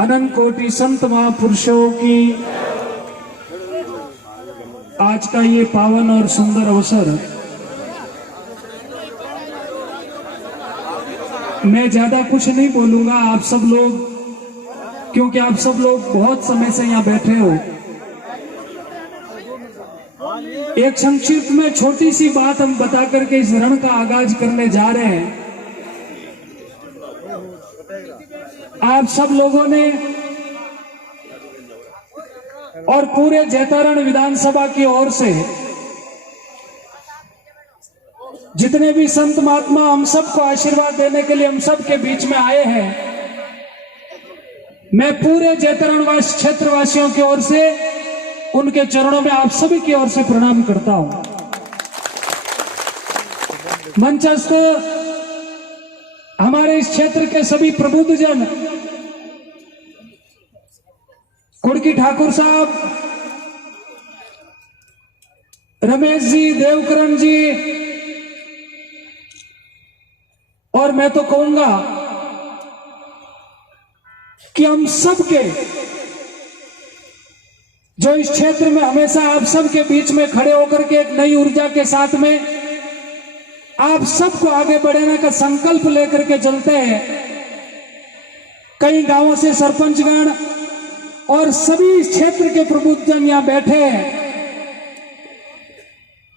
अनंत कोटि संत महापुरुषों की आज का ये पावन और सुंदर अवसर, मैं ज्यादा कुछ नहीं बोलूंगा। आप सब लोग, क्योंकि आप सब लोग बहुत समय से यहाँ बैठे हो, एक संक्षिप्त में छोटी सी बात हम बता करके इस रण का आगाज करने जा रहे हैं। आप सब लोगों ने और पूरे जैतारण विधानसभा की ओर से जितने भी संत महात्मा हम सबको आशीर्वाद देने के लिए हम सब के बीच में आए हैं, मैं पूरे जैतारणवासी क्षेत्रवासियों की ओर से उनके चरणों में आप सभी की ओर से प्रणाम करता हूं। मंचस्थ हमारे इस क्षेत्र के सभी प्रबुद्धजन, कुड़की ठाकुर साहब, रमेश जी, देवकरण जी, और मैं तो कहूंगा कि हम सबके जो इस क्षेत्र में हमेशा आप सबके बीच में खड़े होकर के एक नई ऊर्जा के साथ में आप सबको आगे बढ़ने का संकल्प लेकर के चलते हैं। कई गांवों से सरपंचगण और सभी इस क्षेत्र के प्रबुद्धजन यहां बैठे हैं।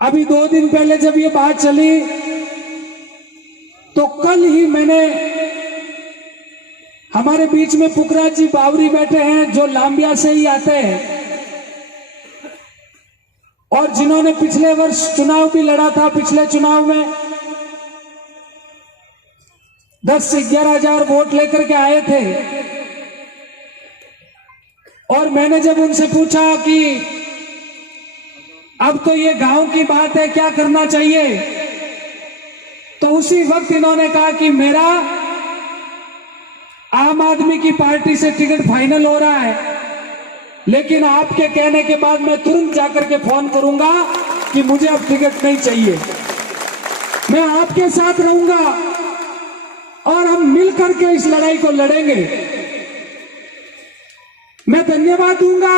अभी 2 दिन पहले जब ये बात चली तो कल ही मैंने, हमारे बीच में पुखराज जी बावरी बैठे हैं जो लांबिया से ही आते हैं और जिन्होंने पिछले वर्ष चुनाव भी लड़ा था। पिछले चुनाव में 10 से 11 हजार वोट लेकर के आए थे और मैंने जब उनसे पूछा कि अब तो ये गांव की बात है, क्या करना चाहिए, तो उसी वक्त इन्होंने कहा कि मेरा आम आदमी की पार्टी से टिकट फाइनल हो रहा है, लेकिन आपके कहने के बाद मैं तुरंत जाकर के फोन करूंगा कि मुझे अब टिकट नहीं चाहिए, मैं आपके साथ रहूंगा और हम मिलकर के इस लड़ाई को लड़ेंगे। मैं धन्यवाद दूंगा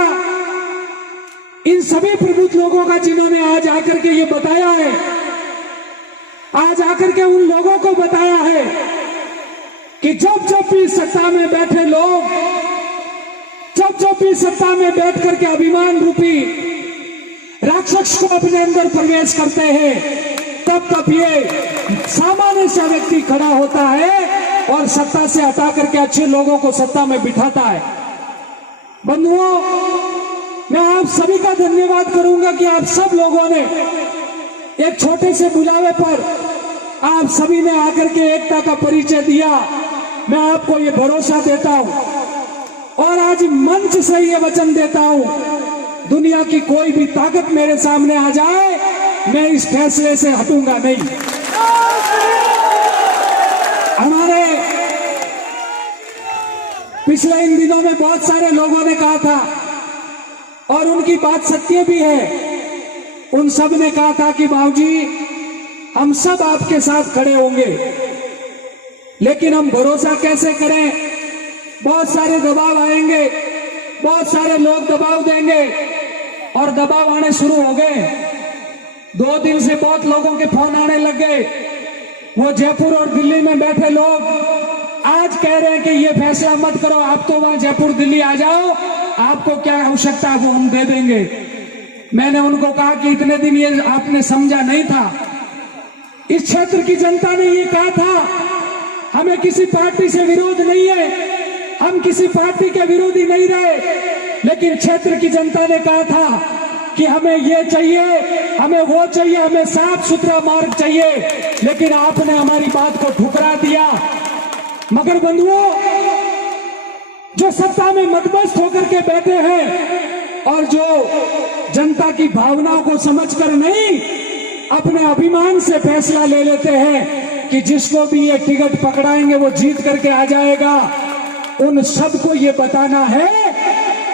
इन सभी प्रबुद्ध लोगों का जिन्होंने आज आकर के ये बताया है, आज आकर के उन लोगों को बताया है कि जब जब भी सत्ता में बैठे लोग, जब जब भी सत्ता में बैठ करके अभिमान रूपी राक्षस को अपने अंदर प्रवेश करते हैं, तब तब ये सामान्य सा व्यक्ति खड़ा होता है और सत्ता से हटा करके अच्छे लोगों को सत्ता में बिठाता है। बंधुओं, मैं आप सभी का धन्यवाद करूंगा कि आप सब लोगों ने एक छोटे से बुलावे पर आप सभी ने आकर के एकता का परिचय दिया। मैं आपको ये भरोसा देता हूं और आज मंच से ये वचन देता हूं, दुनिया की कोई भी ताकत मेरे सामने आ जाए, मैं इस फैसले से हटूंगा नहीं। हमारे पिछले इन दिनों में बहुत सारे लोगों ने कहा था और उनकी बात सत्य भी है, उन सब ने कहा था कि बाबूजी हम सब आपके साथ खड़े होंगे, लेकिन हम भरोसा कैसे करें, बहुत सारे दबाव आएंगे, बहुत सारे लोग दबाव देंगे और दबाव आने शुरू हो गए। 2 दिन से बहुत लोगों के फोन आने लग गए। वो जयपुर और दिल्ली में बैठे लोग आज कह रहे हैं कि ये फैसला मत करो, आप तो वहां जयपुर दिल्ली आ जाओ, आपको क्या आवश्यकता है वो हम दे देंगे। मैंने उनको कहा कि इतने दिन ये आपने समझा नहीं था, इस क्षेत्र की जनता ने ये कहा था, हमें किसी पार्टी से विरोध नहीं है, हम किसी पार्टी के विरोधी नहीं रहे, लेकिन क्षेत्र की जनता ने कहा था कि हमें ये चाहिए, हमें वो चाहिए, हमें साफ सुथरा मार्ग चाहिए, लेकिन आपने हमारी बात को ठुकरा दिया। मगर बंधुओं, जो सत्ता में मदमस्त होकर के बैठे हैं और जो जनता की भावनाओं को समझकर नहीं, अपने अभिमान से फैसला ले लेते हैं कि जिसको भी ये टिकट पकड़ाएंगे वो जीत करके आ जाएगा, उन सबको ये बताना है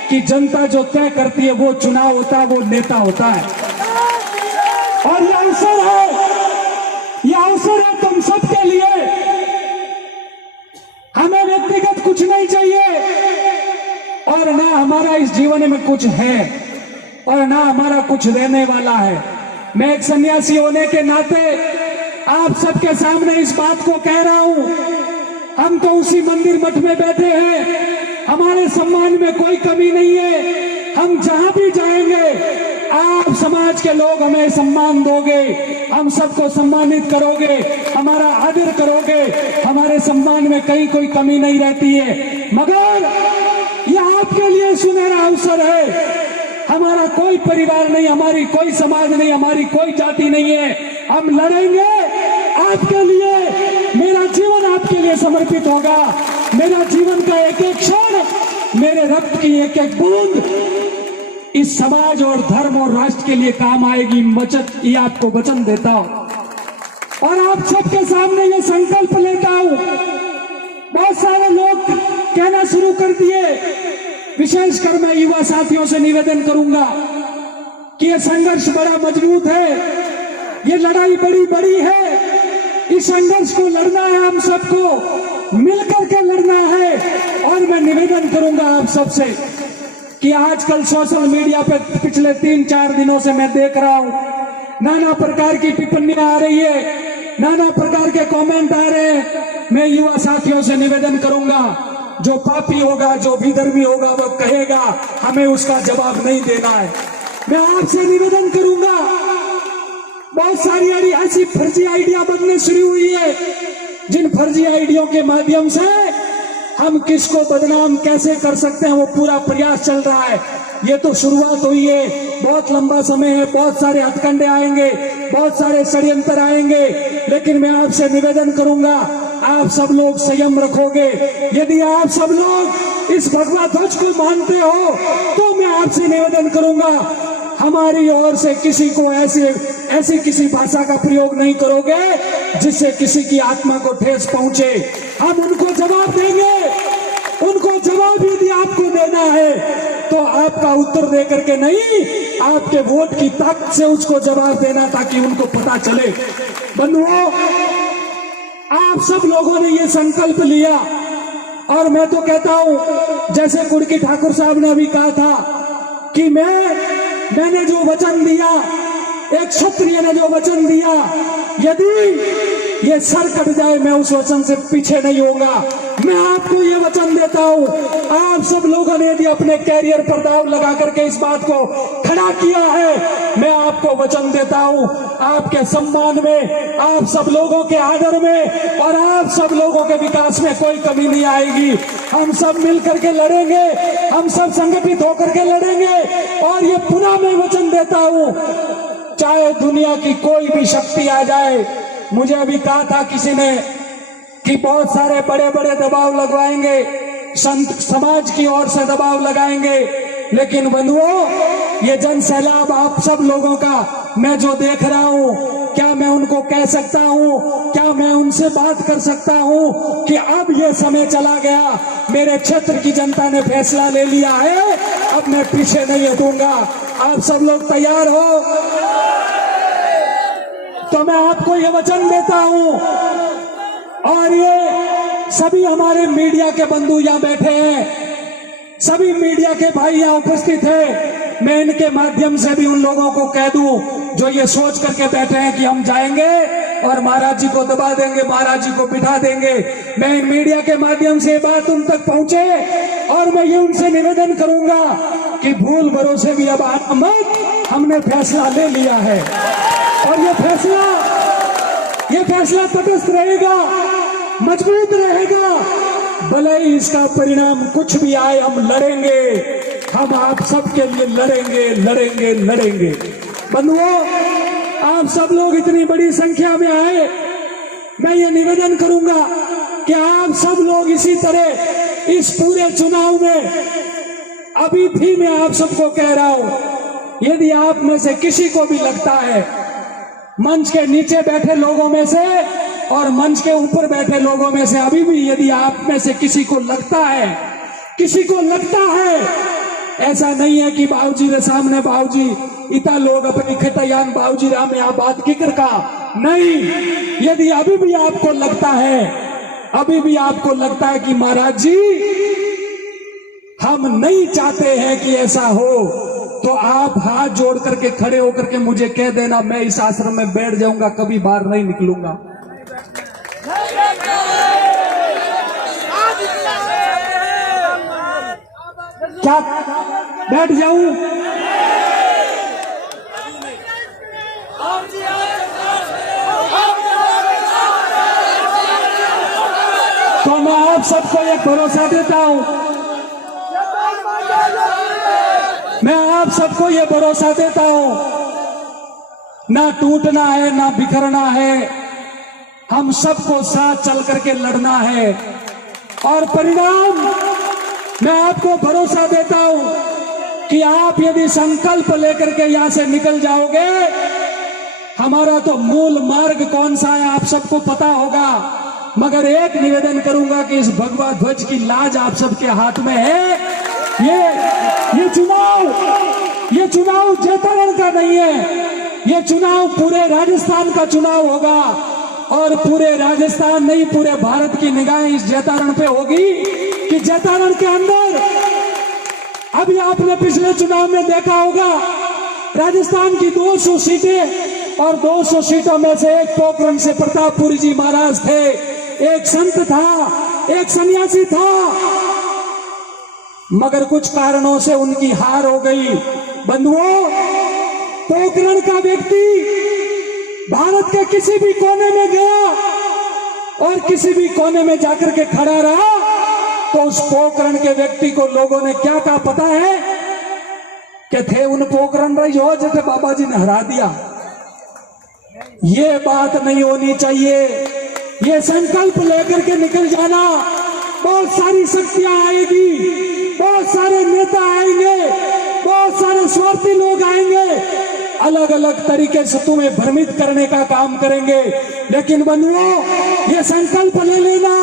कि जनता जो तय करती है वो चुनाव होता है, वो नेता होता है। और ये अवसर है तुम सबके लिए। हमें व्यक्तिगत कुछ नहीं चाहिए, हमारा इस जीवन में कुछ है और ना हमारा कुछ रहने वाला है। मैं एक सन्यासी होने के नाते आप सबके सामने इस बात को कह रहा हूं, हम तो उसी मंदिर मठ में बैठे हैं, हमारे सम्मान में कोई कमी नहीं है। हम जहां भी जाएंगे आप समाज के लोग हमें सम्मान दोगे, हम सबको सम्मानित करोगे, हमारा आदर करोगे, हमारे सम्मान में कहीं कोई कमी नहीं रहती है। मगर यह आपके लिए सुनहरा अवसर है। हमारा कोई परिवार नहीं, हमारी कोई समाज नहीं, हमारी कोई जाति नहीं है। हम लड़ेंगे आपके लिए, मेरा जीवन आपके लिए समर्पित होगा। मेरा जीवन का एक एक क्षण, मेरे रक्त की एक एक बूंद इस समाज और धर्म और राष्ट्र के लिए काम आएगी। ये आपको वचन देता हूं और आप सबके सामने ये संकल्प लेता हूं। बहुत सारे लोग कहना शुरू कर दिए, विशेषकर मैं युवा साथियों से निवेदन करूंगा कि यह संघर्ष बड़ा मजबूत है, ये लड़ाई बड़ी बड़ी है, इस संघर्ष को लड़ना है, हम सबको मिलकर के लड़ना है। और मैं निवेदन करूंगा आप सबसे कि आजकल सोशल मीडिया पे पिछले 3-4 दिनों से मैं देख रहा हूं, नाना प्रकार की टिप्पणियां आ रही है, नाना प्रकार के कमेंट आ रहे हैं। मैं युवा साथियों से निवेदन करूंगा, जो पापी होगा, जो विधर्मी होगा, वो कहेगा, हमें उसका जवाब नहीं देना है। मैं आपसे निवेदन करूंगा, बहुत सारी ऐसी फर्जी आइडिया बनने शुरू हुई है, जिन फर्जी आइडियों के माध्यम से हम किसको बदनाम कैसे कर सकते हैं वो पूरा प्रयास चल रहा है। ये तो शुरुआत हुई है, बहुत लंबा समय है, बहुत सारे हथकंडे आएंगे, बहुत सारे षड्यंत्र आएंगे, लेकिन मैं आपसे निवेदन करूंगा, आप सब लोग संयम रखोगे। यदि आप सब लोग इस भगवा ध्वज को मानते हो तो मैं आपसे निवेदन करूंगा, हमारी ओर से किसी को ऐसी किसी भाषा का प्रयोग नहीं करोगे जिससे किसी की आत्मा को ठेस पहुंचे। हम उनको जवाब देंगे, उनको जवाब यदि आपको देना है तो आपका उत्तर दे करके नहीं, आपके वोट की ताकत से उसको जवाब देना, ताकि उनको पता चले। बंधुओं, आप सब लोगों ने ये संकल्प लिया और मैं तो कहता हूं, जैसे कुर्की ठाकुर साहब ने अभी कहा था कि मैंने जो वचन दिया, एक क्षत्रिय ने जो वचन दिया, यदि ये सर कट जाए मैं उस वचन से पीछे नहीं होगा। मैं आपको ये वचन देता हूं, आप सब लोगों ने यदि अपने कैरियर पर दाव लगा करके इस बात को खड़ा किया है, मैं आपको वचन देता हूं, आपके सम्मान में, आप सब लोगों के आदर में और आप सब लोगों के विकास में कोई कमी नहीं आएगी। हम सब मिलकर के लड़ेंगे, हम सब संगठित होकर के लड़ेंगे। और ये पुनः मैं वचन देता हूं, चाहे दुनिया की कोई भी शक्ति आ जाए, मुझे अभी कहा था किसी ने कि बहुत सारे बड़े बड़े दबाव लगवाएंगे, संत समाज की ओर से दबाव लगाएंगे, लेकिन बंधुओं, ये जन सैलाब आप सब लोगों का मैं जो देख रहा हूं, क्या मैं उनको कह सकता हूं, क्या मैं उनसे बात कर सकता हूं कि अब ये समय चला गया, मेरे क्षेत्र की जनता ने फैसला ले लिया है, अब मैं पीछे नहीं हटूंगा। आप सब लोग तैयार हो? तो मैं आपको ये वचन देता हूं। और ये सभी हमारे मीडिया के बंधु यहाँ बैठे हैं, सभी मीडिया के भाई यहाँ उपस्थित हैं, मैं इनके माध्यम से भी उन लोगों को कह दूं जो ये सोच करके बैठे हैं कि हम जाएंगे और महाराज जी को दबा देंगे, महाराज जी को बिठा देंगे। मैं इन मीडिया के माध्यम से बात उन तक पहुंचे और मैं ये उनसे निवेदन करूंगा कि भूल भरोसे भी अब मत, हमने फैसला ले लिया है और ये फैसला तटस्थ रहेगा, मजबूत रहेगा, भले ही इसका परिणाम कुछ भी आए, हम लड़ेंगे, हम आप सबके लिए लड़ेंगे लड़ेंगे लड़ेंगे। बंधुओं, आप सब लोग इतनी बड़ी संख्या में आए, मैं ये निवेदन करूंगा कि आप सब लोग इसी तरह इस पूरे चुनाव में, अभी भी मैं आप सबको कह रहा हूं, यदि आप में से किसी को भी लगता है, मंच के नीचे बैठे लोगों में से और मंच के ऊपर बैठे लोगों में से, अभी भी यदि आप में से किसी को लगता है, ऐसा नहीं है कि बाबूजी रे सामने बाबूजी इतना लोग अपनी खतयान बाबूजी राम यहाँ बात की कर का नहीं, यदि अभी भी आपको लगता है कि महाराज जी हम नहीं चाहते हैं कि ऐसा हो। तो आप हाथ जोड़ करके खड़े होकर के मुझे कह देना, मैं इस आश्रम में बैठ जाऊंगा, कभी बाहर नहीं निकलूंगा। क्या बैठ जाऊं? तो मैं आप सबको एक भरोसा देता हूं, मैं आप सबको ये भरोसा देता हूं, ना टूटना है ना बिखरना है, हम सबको साथ चल करके लड़ना है। और परिणाम मैं आपको भरोसा देता हूं कि आप यदि संकल्प लेकर के यहां से निकल जाओगे, हमारा तो मूल मार्ग कौन सा है आप सबको पता होगा। मगर एक निवेदन करूंगा कि इस भगवा ध्वज की लाज आप सबके हाथ में है। ये चुनाव जैतारण का नहीं है, ये चुनाव पूरे राजस्थान का चुनाव होगा। और पूरे राजस्थान नहीं, पूरे भारत की निगाहें इस जैतारण पे होगी कि जैतारण के अंदर, अभी आपने पिछले चुनाव में देखा होगा, राजस्थान की 200 सीटें, और 200 सीटों में से एक पोखरण से प्रतापपुरी जी महाराज थे, एक संत था, एक सन्यासी था, मगर कुछ कारणों से उनकी हार हो गई। बंधुओं, पोखरण का व्यक्ति भारत के किसी भी कोने में गया और किसी भी कोने में जाकर के खड़ा रहा, तो उस पोखरण के व्यक्ति को लोगों ने क्या कहा पता है? कि थे उन पोखरण रही हो जैसे बाबा जी ने हरा दिया। ये बात नहीं होनी चाहिए। ये संकल्प लेकर के निकल जाना, बहुत सारी शक्तियां आएगी, बहुत सारे नेता आएंगे, बहुत सारे स्वार्थी लोग आएंगे, अलग अलग तरीके से तुम्हें भ्रमित करने का काम करेंगे। लेकिन बंधुओं, ये संकल्प ले लेना,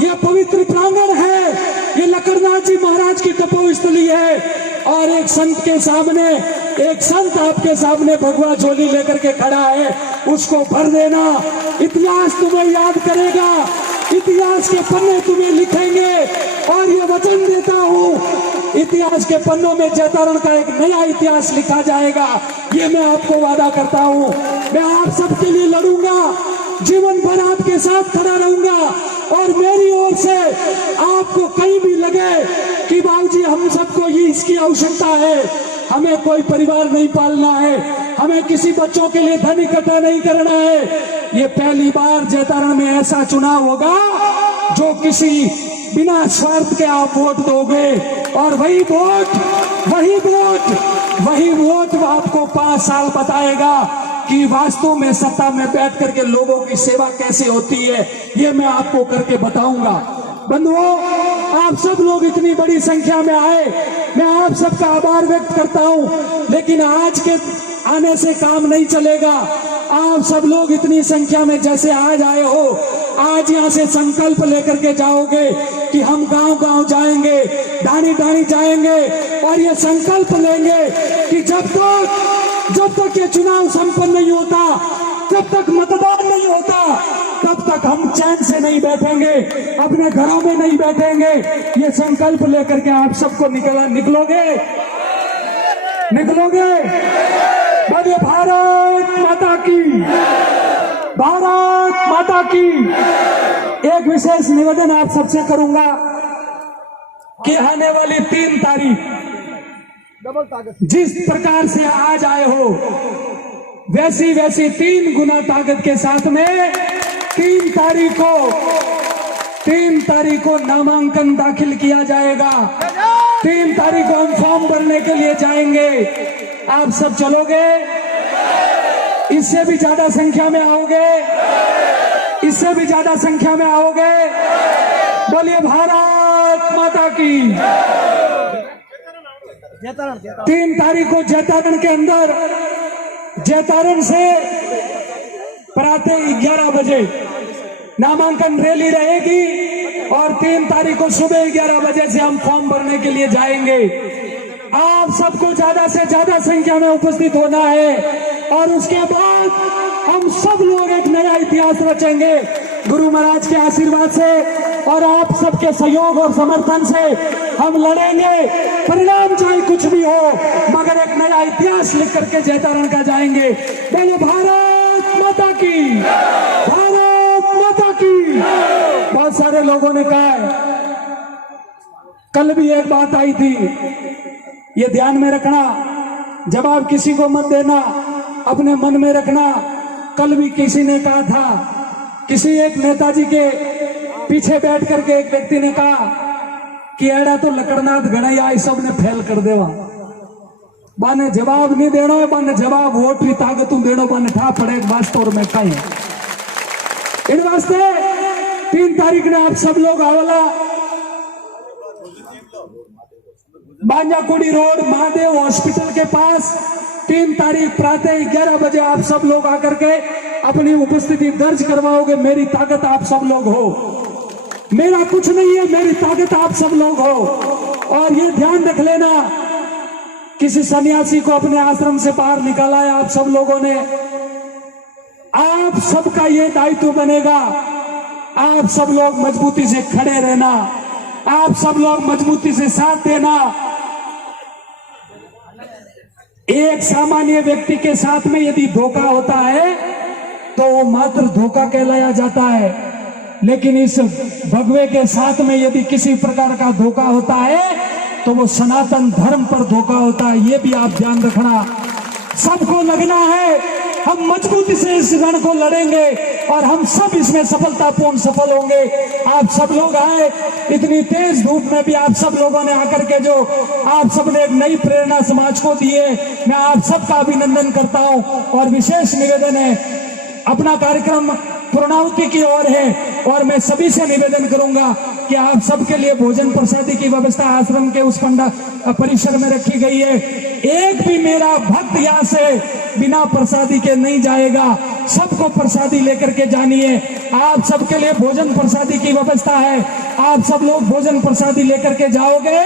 ये पवित्र प्रांगण है, ये लकड़नाथ जी महाराज की तपोस्थली है, और एक संत के सामने, एक संत आपके सामने भगवा झोली लेकर के खड़ा है, उसको भर देना। इतिहास तुम्हें याद करेगा, इतिहास के पन्ने तुम्हें लिखेंगे, और ये वचन देता हूँ, इतिहास के पन्नों में जैतारण का एक नया इतिहास लिखा जाएगा। ये मैं आपको वादा करता हूँ। मैं आप सबके लिए लड़ूंगा, जीवन भर आपके साथ खड़ा रहूंगा, और मेरी ओर से आपको कहीं भी लगे कि बाबूजी हम सबको ये इसकी आवश्यकता है, हमें कोई परिवार नहीं पालना है, हमें किसी बच्चों के लिए धन इकट्ठा नहीं करना है, ये पहली बार जैतारण में ऐसा चुनाव होगा जो किसी बिना स्वार्थ के आप वोट दोगे, और वही वोट आपको 5 साल बताएगा कि वास्तव में सत्ता में बैठ करके लोगों की सेवा कैसे होती है। ये मैं आपको करके बताऊंगा। बंधुओं, आप सब लोग इतनी बड़ी संख्या में आए, मैं आप सबका आभार व्यक्त करता हूं, लेकिन आज के आने से काम नहीं चलेगा। आप सब लोग इतनी संख्या में जैसे आज आए हो, आज यहाँ से संकल्प लेकर के जाओगे कि हम गांव-गांव जाएंगे, ढाणी-ढाणी जाएंगे, और ये संकल्प लेंगे कि जब तक ये चुनाव संपन्न नहीं होता, जब तक मतदान नहीं होता, तब तक हम चैन से नहीं बैठेंगे, अपने घरों में नहीं बैठेंगे। ये संकल्प लेकर के आप सबको निकलोगे। बोलिए भारत माता की, भारत माता की। एक विशेष निवेदन आप सबसे करूंगा कि आने वाली 3 तारीख जिस प्रकार से आज आए हो, वैसी 3 गुना ताकत के साथ में 3 तारीख को नामांकन दाखिल किया जाएगा। 3 तारीख को हम फॉर्म भरने के लिए जाएंगे। आप सब चलोगे? इससे भी ज्यादा संख्या में आओगे? इससे भी ज्यादा संख्या में आओगे? बोलिए भारत माता की। 3 तारीख को जैतारण के अंदर, जैतारण से प्रातः 11 बजे नामांकन रैली रहेगी, और 3 तारीख को सुबह 11 बजे से हम फॉर्म भरने के लिए जाएंगे। आप सबको ज्यादा से ज्यादा संख्या में उपस्थित होना है, और उसके बाद हम सब लोग एक नया इतिहास रचेंगे गुरु महाराज के आशीर्वाद से, और आप सबके सहयोग और समर्थन से हम लड़ेंगे, परिणाम चाहे कुछ भी हो, मगर एक नया इतिहास लिख करके जयतारण का जाएंगे। बोलो भारत माता की, भारत माता की। बहुत सारे लोगों ने कहा है, कल भी एक बात आई थी, ये ध्यान में रखना, जवाब किसी को मत देना, अपने मन में रखना। कल भी किसी ने कहा था, किसी एक नेताजी के पीछे बैठ करके एक व्यक्ति ने कहा कि एड़ा तो लकड़नाथ गणैया इस सब ने फेल कर देवा, बाने जवाब नहीं देना, बाने जवाब वोट की ताकत देना, बाने ठा पड़े वास्तव में कहीं। इन वास्ते 3 तारीख ने आप सब लोग आवला बांजाकुड़ी रोड महादेव हॉस्पिटल के पास 3 तारीख प्रातः 11 बजे आप सब लोग आकर के अपनी उपस्थिति दर्ज करवाओगे। मेरी ताकत आप सब लोग हो, मेरा कुछ नहीं है, मेरी ताकत आप सब लोग हो। और ये ध्यान रख लेना, किसी सन्यासी को अपने आश्रम से बाहर निकाला है आप सब लोगों ने, आप सबका ये दायित्व बनेगा, आप सब लोग मजबूती से खड़े रहना, आप सब लोग मजबूती से साथ देना। एक सामान्य व्यक्ति के साथ में यदि धोखा होता है तो वो मात्र धोखा कहलाया जाता है, लेकिन इस भगवे के साथ में यदि किसी प्रकार का धोखा होता है तो वो सनातन धर्म पर धोखा होता है। ये भी आप ध्यान रखना। सबको लगना है, हम मजबूती से इस रण को लड़ेंगे और हम सब इसमें सफलतापूर्ण सफल होंगे। आप सब लोग आए, इतनी तेज धूप में भी आप सब लोगों ने आकर के जो आप सब ने एक नई प्रेरणा समाज को दी है, मैं आप सबका अभिनंदन करता हूं। और विशेष निवेदन है, अपना कार्यक्रम पूर्णाहुति की ओर है और मैं सभी से निवेदन करूंगा कि आप सबके लिए भोजन प्रसादी की व्यवस्था आश्रम के उस परिसर में रखी गई है। एक भी मेरा भक्त यहाँ से बिना प्रसादी के नहीं जाएगा, सबको प्रसादी लेकर के जानी है। आप सबके लिए भोजन प्रसादी की व्यवस्था है, आप सब लोग भोजन प्रसादी लेकर के जाओगे।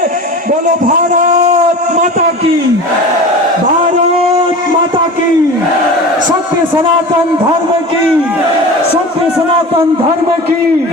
बोलो भारत माता की, भारत माता की, सत्य सनातन धर्म की, सत्य सनातन धर्म की।